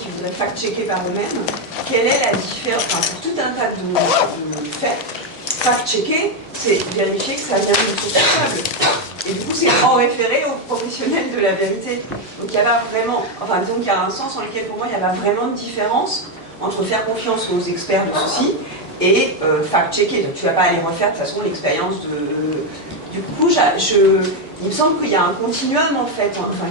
qui voudraient fact-checker par eux-mêmes, quelle est la différence, enfin, pour tout un tas de faits, fact-checker, c'est vérifier que ça vient d'une source fiable. Et du coup, c'est en référer aux professionnels de la vérité. Donc il n'y a pas vraiment, enfin disons qu'il y a un sens dans lequel pour moi il n'y a pas vraiment de différence entre faire confiance aux experts de ceci et fact-checker. Donc tu ne vas pas aller refaire de toute façon l'expérience de... Du coup, il me semble qu'il y a un continuum en fait. Enfin,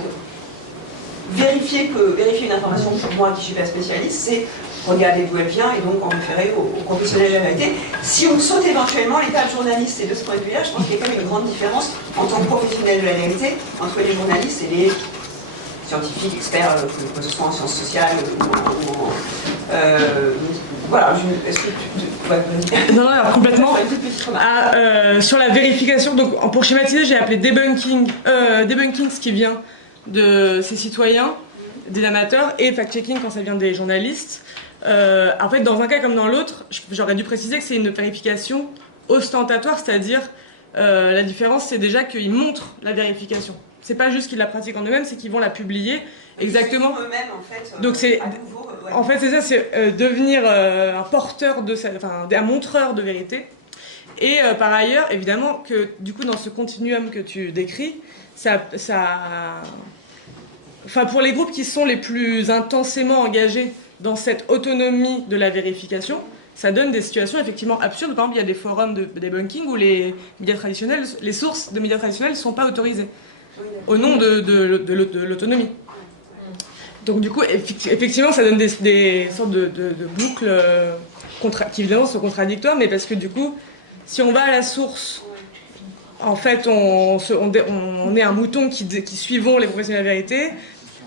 vérifier une information pour moi qui ne suis pas spécialiste, c'est regarder d'où elle vient et donc en référer aux professionnels de la vérité. Si on saute éventuellement l'état de journaliste et de ce point de vue-là, je pense qu'il y a quand même une grande différence en tant que professionnel de la vérité entre les journalistes et les scientifiques, experts, que ce soit en sciences sociales ou en... voilà, est-ce que tu... Non, alors complètement. Sur la vérification, donc pour schématiser, j'ai appelé debunking ce qui vient de ces citoyens, des amateurs, et fact-checking quand ça vient des journalistes. En fait, dans un cas comme dans l'autre, j'aurais dû préciser que c'est une vérification ostentatoire, c'est-à-dire la différence, c'est déjà qu'ils montrent la vérification. C'est pas juste qu'ils la pratiquent en eux-mêmes, c'est qu'ils vont la publier exactement. Eux-mêmes, en fait. Donc c'est, en fait, c'est ça, c'est devenir un porteur de, enfin, un montreur de vérité. Et par ailleurs, évidemment, que du coup, dans ce continuum que tu décris, enfin, pour les groupes qui sont les plus intensément engagés dans cette autonomie de la vérification, ça donne des situations effectivement absurdes. Par exemple, il y a des forums de debunking où les médias traditionnels, les sources de médias traditionnels ne sont pas autorisées au nom de l'autonomie. Donc du coup, effectivement, ça donne des sortes de boucles qui évidemment sont contradictoires, mais parce que du coup, si on va à la source, en fait, on est un mouton qui suivons les professionnels de la vérité.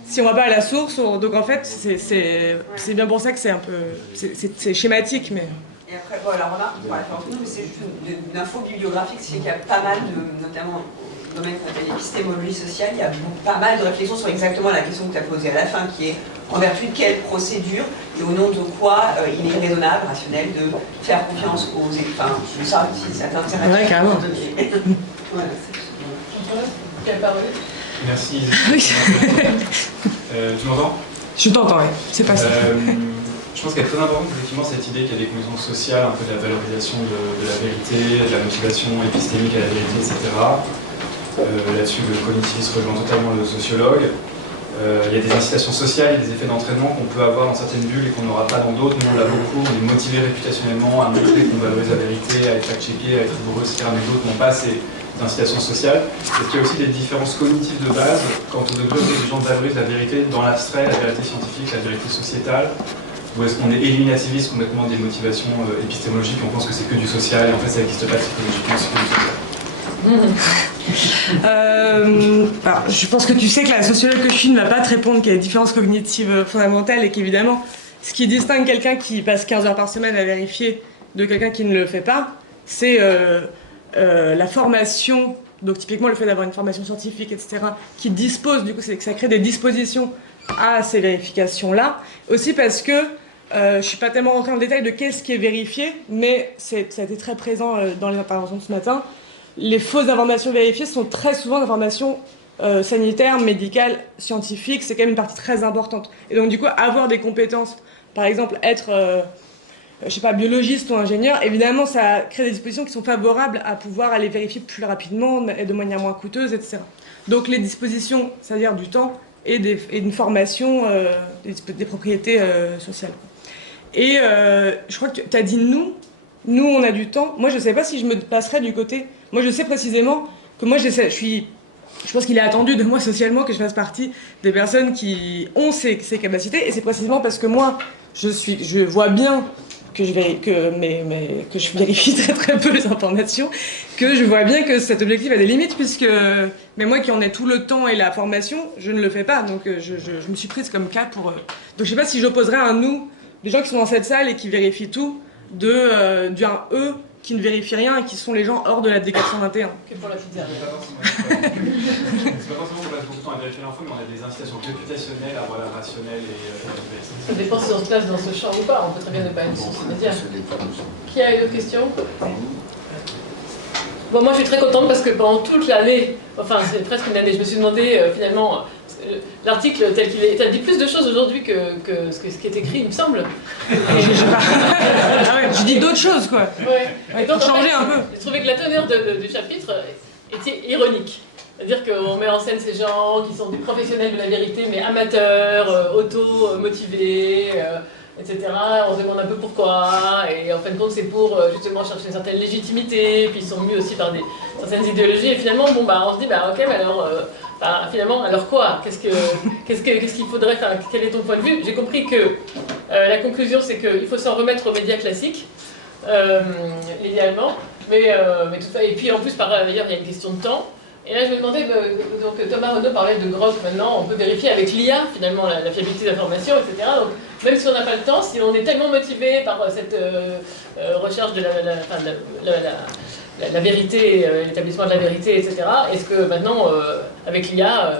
Si on va pas à la source, donc en fait, c'est bien pour ça que c'est un peu... C'est schématique, mais... Et après, bon, la remarque, c'est juste une info bibliographique, c'est qu'il y a pas mal de, notamment dans le domaine qu'on appelle l'épistémologie sociale, il y a pas mal de réflexions sur exactement la question que tu as posée à la fin, qui est en vertu de quelle procédure et au nom de quoi il est raisonnable, rationnel de faire confiance aux... Enfin, ça, si ça t'intéresse. Ouais, carrément. Voilà, quelle parole? Merci. Tu m'entends? Je t'entends, oui. C'est pas ça. Je pense qu'elle est très importante, effectivement, cette idée qu'il y a des conditions sociales, un peu de la valorisation de la vérité, de la motivation épistémique à la vérité, etc. Là-dessus, le cognitiviste rejoint totalement le sociologue. Il y a des incitations sociales et des effets d'entraînement qu'on peut avoir dans certaines bulles et qu'on n'aura pas dans d'autres. Nous, on l'a beaucoup, on est motivé réputationnellement à montrer qu'on valorise la vérité, à être fact-checké, à être rigoureux, etc. Mais d'autres n'ont pas ces incitations sociales. Est-ce qu'il y a aussi des différences cognitives de base quant au degré où les gens valorisent la vérité dans l'abstrait, la vérité scientifique, la vérité sociétale? Ou est-ce qu'on est éliminativiste complètement des motivations épistémologiques et on pense que c'est que du social et en fait ça n'existe pas psychologiquement, c'est que du social? Alors, je pense que tu sais que la sociologue que je suis ne va pas te répondre qu'il y a des différences cognitives fondamentales et qu'évidemment, ce qui distingue quelqu'un qui passe 15 heures par semaine à vérifier de quelqu'un qui ne le fait pas, c'est la formation, donc typiquement le fait d'avoir une formation scientifique, etc., qui dispose, du coup, c'est que ça crée des dispositions à ces vérifications-là. Aussi parce que je ne suis pas tellement rentrée dans le détail de qu'est-ce qui est vérifié, mais ça a été très présent dans les interventions de ce matin. Les fausses informations vérifiées sont très souvent des informations sanitaires, médicales, scientifiques. C'est quand même une partie très importante. Et donc, du coup, avoir des compétences, par exemple, être, je sais pas, biologiste ou ingénieur, évidemment, ça crée des dispositions qui sont favorables à pouvoir aller vérifier plus rapidement et de manière moins coûteuse, etc. Donc, les dispositions, c'est-à-dire du temps et une formation, des propriétés sociales. Et je crois que tu as dit nous, on a du temps. Moi, je ne sais pas si je me passerais du côté... Moi, je sais précisément que moi, je pense qu'il est attendu de moi socialement que je fasse partie des personnes qui ont ces capacités. Et c'est précisément parce que moi, je vois bien que je vérifie très très peu les informations, que je vois bien que cet objectif a des limites, puisque mais moi qui en ai tout le temps et la formation, je ne le fais pas. Donc je me suis prise comme cas pour... Donc je ne sais pas si j'opposerais un nous, des gens qui sont dans cette salle et qui vérifient tout, d'un eux qui ne vérifient rien et qui sont les gens hors de la D421. Que pour la pizza. C'est pas forcément qu'on passe beaucoup de temps à vérifier l'info, mais on a des incitations réputationnelles, à voilà, rationnelles et Ça dépend si on se place dans ce champ ou pas, on peut très bien ne pas être source immédiate. Qui a une autre question? Bon, moi je suis très contente parce que pendant toute l'année, enfin c'est presque une année, je me suis demandé finalement, l'article tel qu'il est, ça dit plus de choses aujourd'hui que ce qui est écrit, il me semble. Ah ouais, je dis d'autres choses, quoi. Ouais. Et donc, Faut changer un peu. Je trouvais que la teneur du chapitre était ironique. C'est-à-dire qu'on met en scène ces gens qui sont des professionnels de la vérité, mais amateurs, auto-motivés, etc. On se demande un peu pourquoi, et en fin de compte, c'est pour justement chercher une certaine légitimité, puis ils sont mus aussi par certaines idéologies, et finalement, bon, bah, on se dit, bah, ok, mais alors, finalement, alors quoi? Qu'est-ce qu'il faudrait faire? Quel est ton point de vue? J'ai compris que la conclusion, c'est qu'il faut s'en remettre aux médias classiques, idéalement, mais tout ça, et puis en plus, par ailleurs, il y a une question de temps. Et là, je me demandais, donc Thomas Renaud parlait de Grok maintenant, on peut vérifier avec l'IA finalement la fiabilité d'informations, etc. Donc, même si on n'a pas le temps, si on est tellement motivé par cette recherche de la vérité, l'établissement de la vérité, etc., est-ce que maintenant, avec l'IA,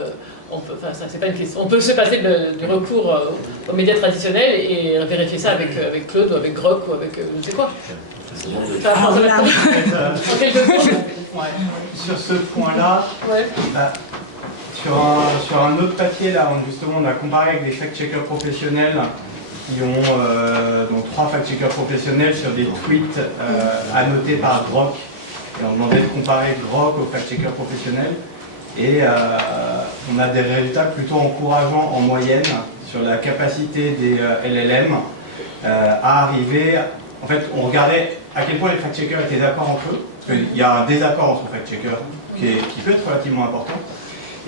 c'est pas une question. On peut se passer du recours aux médias traditionnels et vérifier ça avec Claude ou avec Grok ou avec je ne sais quoi. En quelques secondes. Ouais. Sur ce point-là, Ouais. sur un autre papier, là, justement, on a comparé avec des fact-checkers professionnels qui ont donc 3 fact-checkers professionnels sur des tweets annotés par Grok. Et on demandait de comparer Grok aux fact-checkers professionnels. Et on a des résultats plutôt encourageants en moyenne sur la capacité des LLM à arriver. En fait, on regardait à quel point les fact-checkers étaient d'accord entre eux. Parce qu'il y a un désaccord entre fact-checkers qui peut être relativement important,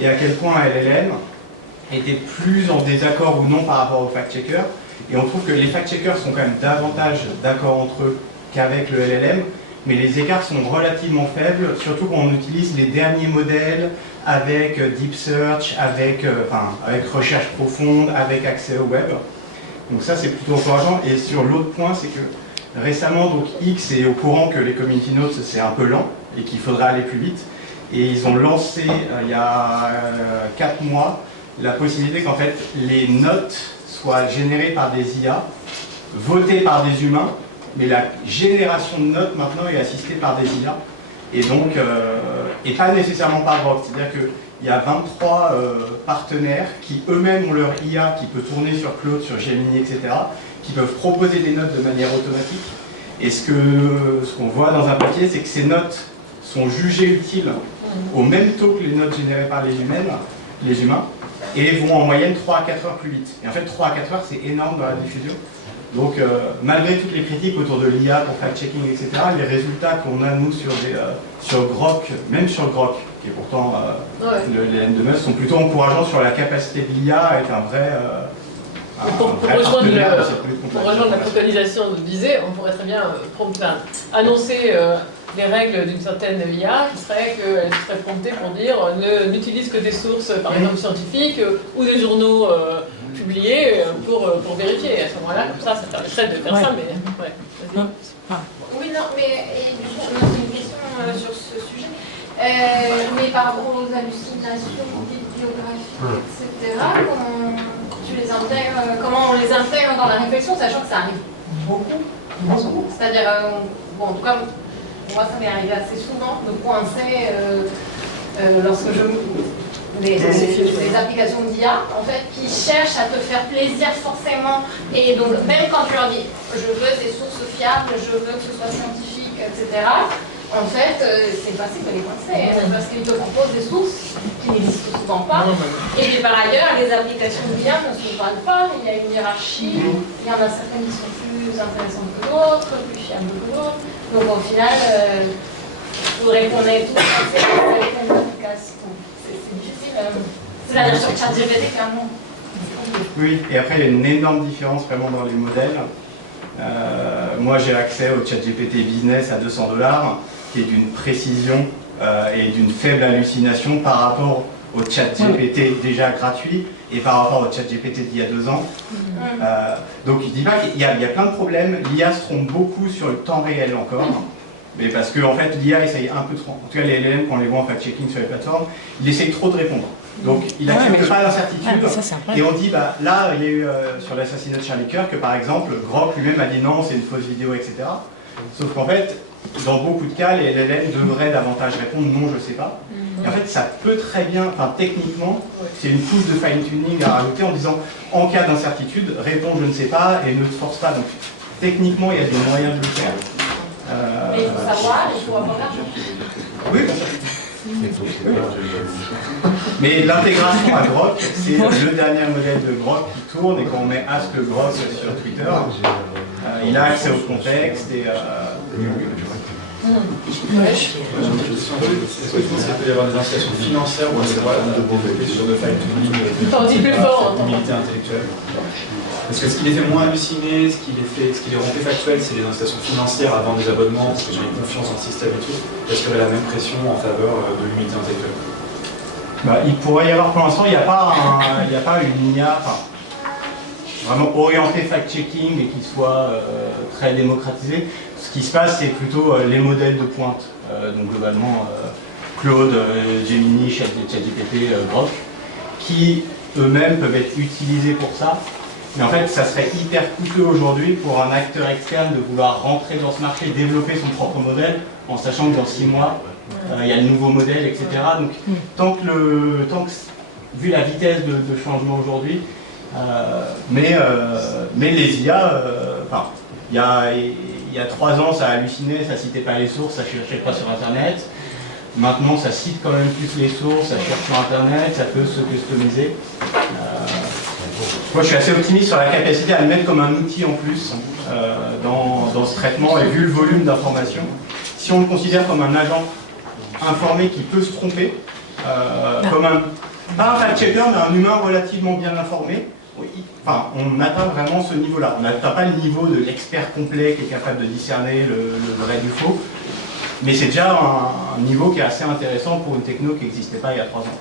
et à quel point un LLM était plus en désaccord ou non par rapport aux fact-checkers. Et on trouve que les fact-checkers sont quand même davantage d'accord entre eux qu'avec le LLM, mais les écarts sont relativement faibles, surtout quand on utilise les derniers modèles avec Deep Search, avec recherche profonde, avec accès au web. Donc ça, c'est plutôt encourageant. Et sur l'autre point, c'est que récemment, donc X est au courant que les community notes c'est un peu lent et qu'il faudrait aller plus vite. Et ils ont lancé il y a 4 mois la possibilité qu'en fait les notes soient générées par des IA, votées par des humains, mais la génération de notes maintenant est assistée par des IA. Et donc, et pas nécessairement par Grok. C'est-à-dire qu'il y a 23 partenaires qui eux-mêmes ont leur IA qui peut tourner sur Claude, sur Gemini, etc., qui peuvent proposer des notes de manière automatique. Et ce qu'on voit dans un papier, c'est que ces notes sont jugées utiles au même taux que les notes générées par les humains, et vont en moyenne 3 à 4 heures plus vite. Et en fait, 3 à 4 heures, c'est énorme dans la diffusion. Donc, malgré toutes les critiques autour de l'IA pour fact-checking, etc., les résultats qu'on a, nous, sur Grok, même sur Grok, qui est pourtant les N2M, sont plutôt encourageants sur la capacité de l'IA à être un vrai... Pour rejoindre la préconisation de Bizet, on pourrait très bien annoncer les règles d'une certaine IA qui serait qu'elle serait promptée pour dire n'utilise que des sources, par exemple scientifiques, ou des journaux publiés pour vérifier. À ce moment-là, comme ça permettrait de faire ça, mais... Ouais, oui, non, mais j'ai une question sur ce sujet. Mais par rapport aux hallucinations bibliographiques, etc., comment on les intègre dans la réflexion, sachant que ça arrive beaucoup. C'est-à-dire, bon, en tout cas, moi ça m'est arrivé assez souvent de coincer lorsque les applications d'IA, en fait, qui cherchent à te faire plaisir forcément. Et donc, même quand tu leur dis, je veux des sources fiables, je veux que ce soit scientifique, etc., en fait, c'est facile de les coincer, parce qu'ils te proposent des sources qui n'existent souvent pas. Et puis par ailleurs, les applications d'IA ne se valent pas, il y a une hiérarchie, il y en a certaines qui sont plus intéressantes que d'autres, plus fiables que d'autres. Donc au final, il faudrait qu'on ait tout pensé avec une application. C'est difficile. C'est-à-dire sur ChatGPT, clairement. Oui, et après, il y a une énorme différence vraiment dans les modèles. Moi, j'ai accès au ChatGPT Business à $200, qui est d'une précision et d'une faible hallucination par rapport au ChatGPT déjà gratuit et par rapport au ChatGPT d'il y a 2 ans. Donc, je ne dis pas qu'il y a plein de problèmes. L'IA se trompe beaucoup sur le temps réel encore. Mais parce que en fait, l'IA essaye un peu trop. En tout cas, les LLM, quand on les voit en fact-checking sur les plateformes, il essaye trop de répondre. Donc, il n'accepte pas l'incertitude. Et on dit, bah, là, il y a eu sur l'assassinat de Charlie Kirk, par exemple, Grok lui-même a dit non, c'est une fausse vidéo, etc. Sauf qu'en fait, dans beaucoup de cas, les LLM devraient davantage répondre non, je sais pas. Et en fait, ça peut très bien, enfin techniquement, c'est une couche de fine-tuning à rajouter en disant en cas d'incertitude, réponds je ne sais pas et ne te force pas. Donc techniquement, il y a des moyens de le faire. Mais il faut savoir, il faut avoir l'argent. Oui, bien sûr. Mais l'intégration à Grok, c'est le dernier modèle de Grok qui tourne et quand on met Ask Grok sur Twitter, il a accès au contexte et Est-ce que tu penses qu'il peut y avoir des incitations financières ou développer sur de fine-tuning T'en dis plus fort, hein, d'humilité intellectuelle? Parce que ce qui les fait moins halluciner, ce qui les rend plus factuels, c'est les incitations financières à vendre des abonnements, parce que j'ai une confiance dans le système et tout. Est-ce qu'il y aurait la même pression en faveur de l'humilité intellectuelle? il pourrait y avoir, pour l'instant, il n'y a pas une IA vraiment orientée fact-checking et qui soit très démocratisée. Ce qui se passe, c'est plutôt les modèles de pointe. Donc globalement, Claude, Gemini, ChatGPT, Grok, qui eux-mêmes peuvent être utilisés pour ça. Mais en fait, ça serait hyper coûteux aujourd'hui pour un acteur externe de vouloir rentrer dans ce marché, développer son propre modèle, en sachant que dans 6 mois, il y a de nouveaux modèles, etc. Donc, tant que vu la vitesse de changement aujourd'hui, mais les IA, il y a 3 ans, ça hallucinait, ça citait pas les sources, ça cherchait pas sur Internet. Maintenant, ça cite quand même plus les sources, ça cherche sur Internet, ça peut se customiser. Moi, je suis assez optimiste sur la capacité à le mettre comme un outil en plus dans ce traitement, et vu le volume d'informations, si on le considère comme un agent informé qui peut se tromper, pas un fact-checker, mais un humain relativement bien informé, on atteint vraiment ce niveau-là. On n'atteint pas le niveau de l'expert complet qui est capable de discerner le vrai du faux, mais c'est déjà un niveau qui est assez intéressant pour une techno qui n'existait pas il y a 3 ans.